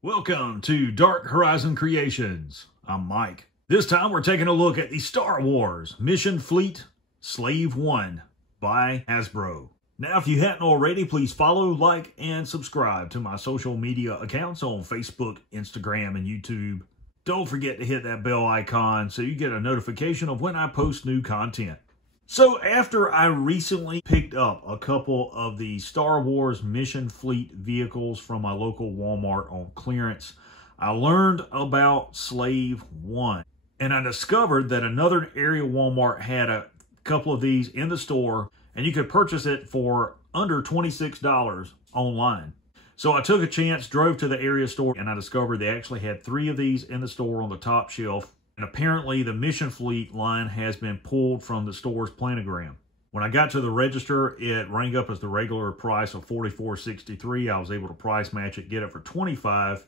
Welcome to Dark Horizon Creations. I'm Mike. This time we're taking a look at the Star Wars Mission Fleet Slave One by Hasbro. Now, if you hadn't already, please follow, like, and subscribe to my social media accounts on Facebook, Instagram, and YouTube. Don't forget to hit that bell icon so you get a notification of when I post new content. So after I recently picked up a couple of the Star Wars Mission Fleet vehicles from my local Walmart on clearance, I learned about Slave One. And I discovered that another area Walmart had a couple of these in the store, and you could purchase it for under $26 online. So I took a chance, drove to the area store, and I discovered they actually had 3 of these in the store on the top shelf. And apparently the Mission Fleet line has been pulled from the store's planogram. When I got to the register, it rang up as the regular price of $44.63. I was able to price match it, get it for $25,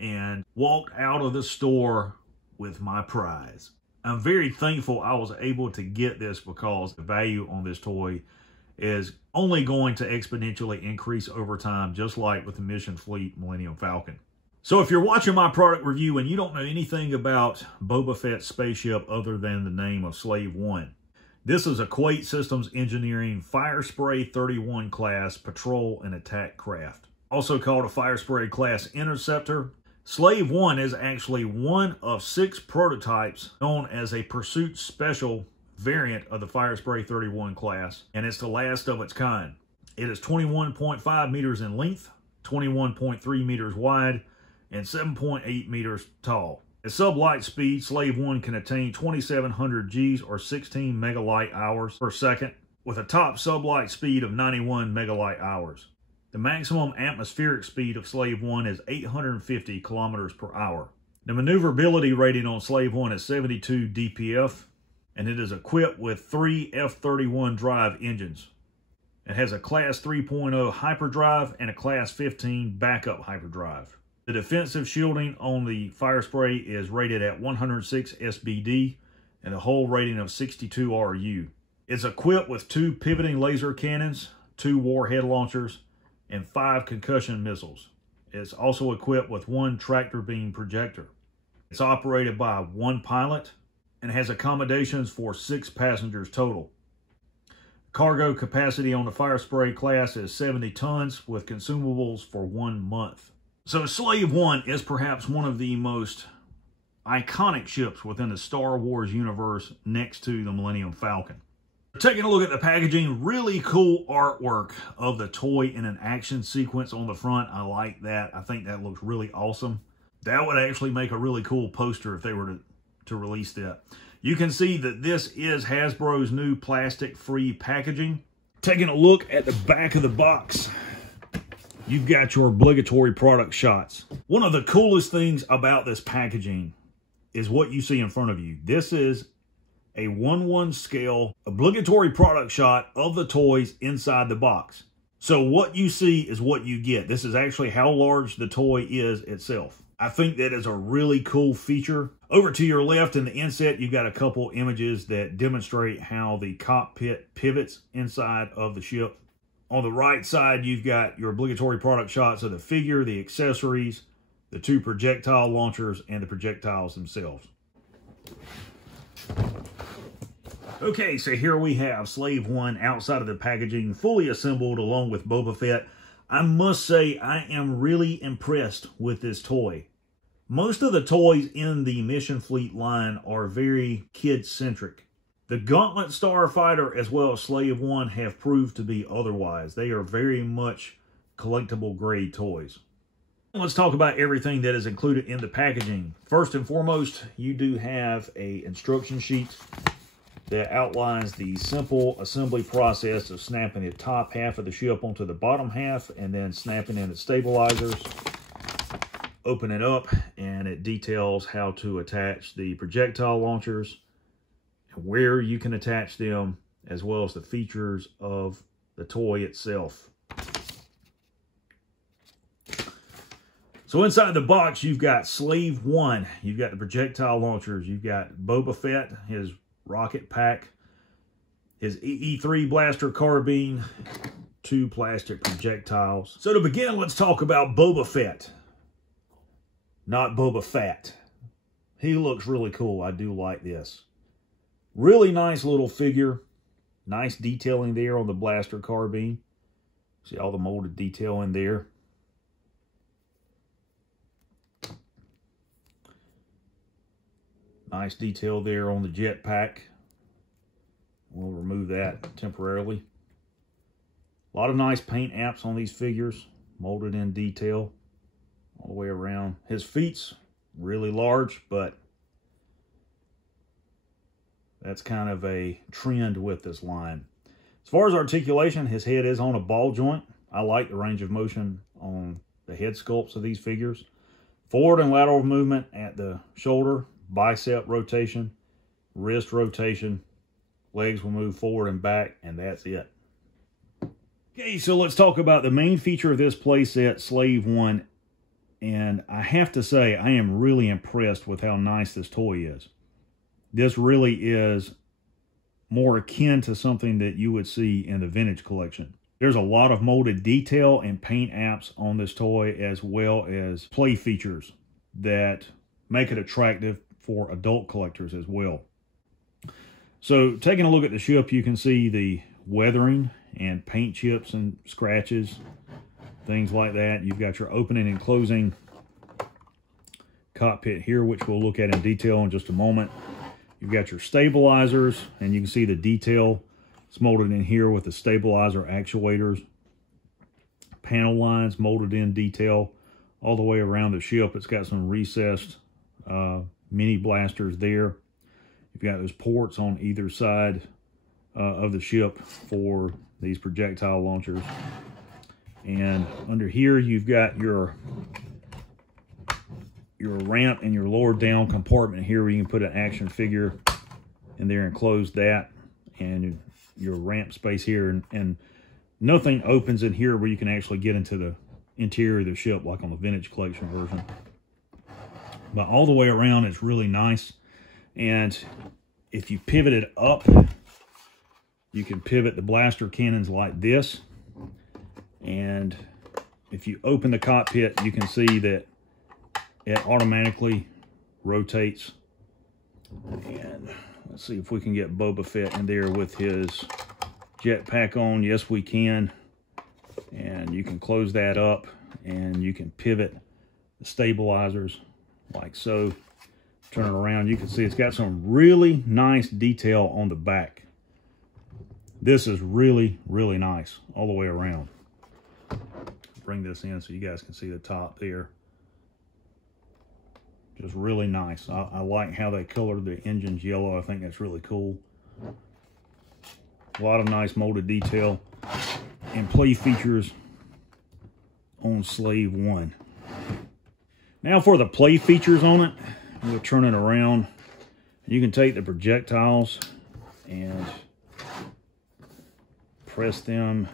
and walked out of the store with my prize. I'm very thankful I was able to get this because the value on this toy is only going to exponentially increase over time, just like with the Mission Fleet Millennium Falcon. So if you're watching my product review and you don't know anything about Boba Fett's spaceship other than the name of Slave One, this is a Kuwait Systems Engineering Firespray 31 class patrol and attack craft. Also called a Firespray class interceptor. Slave One is actually one of 6 prototypes known as a Pursuit Special variant of the Firespray 31 class, and it's the last of its kind. It is 21.5 meters in length, 21.3 meters wide, and 7.8 meters tall. At sublight speed, Slave One can attain 2,700 Gs or 16 megalight hours per second, with a top sublight speed of 91 megalight hours. The maximum atmospheric speed of Slave One is 850 kilometers per hour. The maneuverability rating on Slave One is 72 DPF, and it is equipped with 3 F-31 drive engines. It has a Class 3.0 hyperdrive and a Class 15 backup hyperdrive. The defensive shielding on the Firespray is rated at 106 SBD and a hull rating of 62 RU. It's equipped with 2 pivoting laser cannons, 2 warhead launchers, and 5 concussion missiles. It's also equipped with 1 tractor beam projector. It's operated by 1 pilot and has accommodations for 6 passengers total. Cargo capacity on the Firespray class is 70 tons with consumables for 1 month. So Slave One is perhaps one of the most iconic ships within the Star Wars universe next to the Millennium Falcon. Taking a look at the packaging, really cool artwork of the toy in an action sequence on the front. I like that. I think that looks really awesome. That would actually make a really cool poster if they were to release that. You can see that this is Hasbro's new plastic-free packaging. Taking a look at the back of the box, you've got your obligatory product shots. One of the coolest things about this packaging is what you see in front of you. This is a 1:1 scale obligatory product shot of the toys inside the box. So what you see is what you get. This is actually how large the toy is itself. I think that is a really cool feature. Over to your left in the inset, you've got a couple images that demonstrate how the cockpit pivots inside of the ship. On the right side, you've got your obligatory product shots of the figure, the accessories, the 2 projectile launchers, and the projectiles themselves. Okay, so here we have Slave One outside of the packaging, fully assembled along with Boba Fett. I must say, I am really impressed with this toy. Most of the toys in the Mission Fleet line are very kid-centric. The Gauntlet Starfighter as well as Slave One have proved to be otherwise. They are very much collectible grade toys. Let's talk about everything that is included in the packaging. First and foremost, you do have an instruction sheet that outlines the simple assembly process of snapping the top half of the ship onto the bottom half and then snapping in the stabilizers. Open it up and it details how to attach the projectile launchers, where you can attach them, as well as the features of the toy itself. So inside the box, you've got Slave One, you've got the projectile launchers, you've got Boba Fett, his rocket pack, his EE3 blaster carbine, 2 plastic projectiles. So to begin, let's talk about Boba Fett. not Boba Fett. He looks really cool. I do like this. Really nice little figure. Nice detailing there on the blaster carbine. See all the molded detail in there. Nice detail there on the jetpack. We'll remove that temporarily. A lot of nice paint apps on these figures. Molded in detail all the way around. His feet's really large, but that's kind of a trend with this line. As far as articulation, his head is on a ball joint. I like the range of motion on the head sculpts of these figures. Forward and lateral movement at the shoulder, bicep rotation, wrist rotation. Legs will move forward and back, and that's it. Okay, so let's talk about the main feature of this playset, Slave One. And I have to say, I am really impressed with how nice this toy is. This really is more akin to something that you would see in the vintage collection. There's a lot of molded detail and paint apps on this toy, as well as play features that make it attractive for adult collectors as well. So taking a look at the ship, you can see the weathering and paint chips and scratches, things like that. You've got your opening and closing cockpit here, which we'll look at in detail in just a moment. You've got your stabilizers, and you can see the detail. It's molded in here with the stabilizer actuators. Panel lines molded in detail all the way around the ship. It's got some recessed mini blasters there. You've got those ports on either side of the ship for these projectile launchers. And under here, you've got your ramp and your lower down compartment here where you can put an action figure in there and close that, and your ramp space here, and nothing opens in here where you can actually get into the interior of the ship like on the vintage collection version. But all the way around, it's really nice. And if you pivot it up, you can pivot the blaster cannons like this. And if you open the cockpit, you can see that it automatically rotates. And let's see if we can get Boba Fett in there with his jetpack on. Yes, we can. And you can close that up, and you can pivot the stabilizers like so. Turn it around. You can see it's got some really nice detail on the back. This is really, really nice all the way around. Bring this in so you guys can see the top there. Just really nice. I like how they colored the engines yellow. I think that's really cool. A lot of nice molded detail and play features on Slave One. Now for the play features on it, we'll turn it around. You can take the projectiles and press them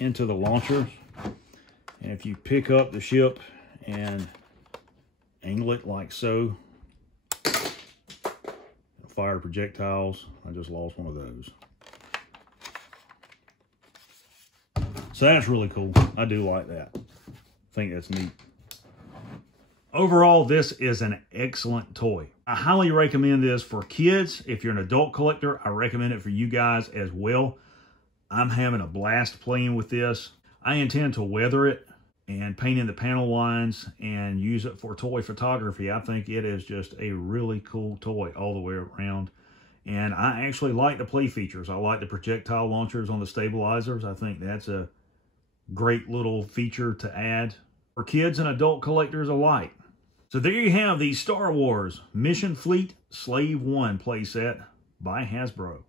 into the launchers. And if you pick up the ship and angle it like so, fire projectiles. I just lost one of those. So that's really cool. I do like that. I think that's neat. Overall, this is an excellent toy. I highly recommend this for kids. If you're an adult collector, I recommend it for you guys as well. I'm having a blast playing with this. I intend to weather it and paint in the panel lines and use it for toy photography. I think it is just a really cool toy all the way around. And I actually like the play features. I like the projectile launchers on the stabilizers. I think that's a great little feature to add for kids and adult collectors alike. So there you have the Star Wars Mission Fleet Slave One playset by Hasbro.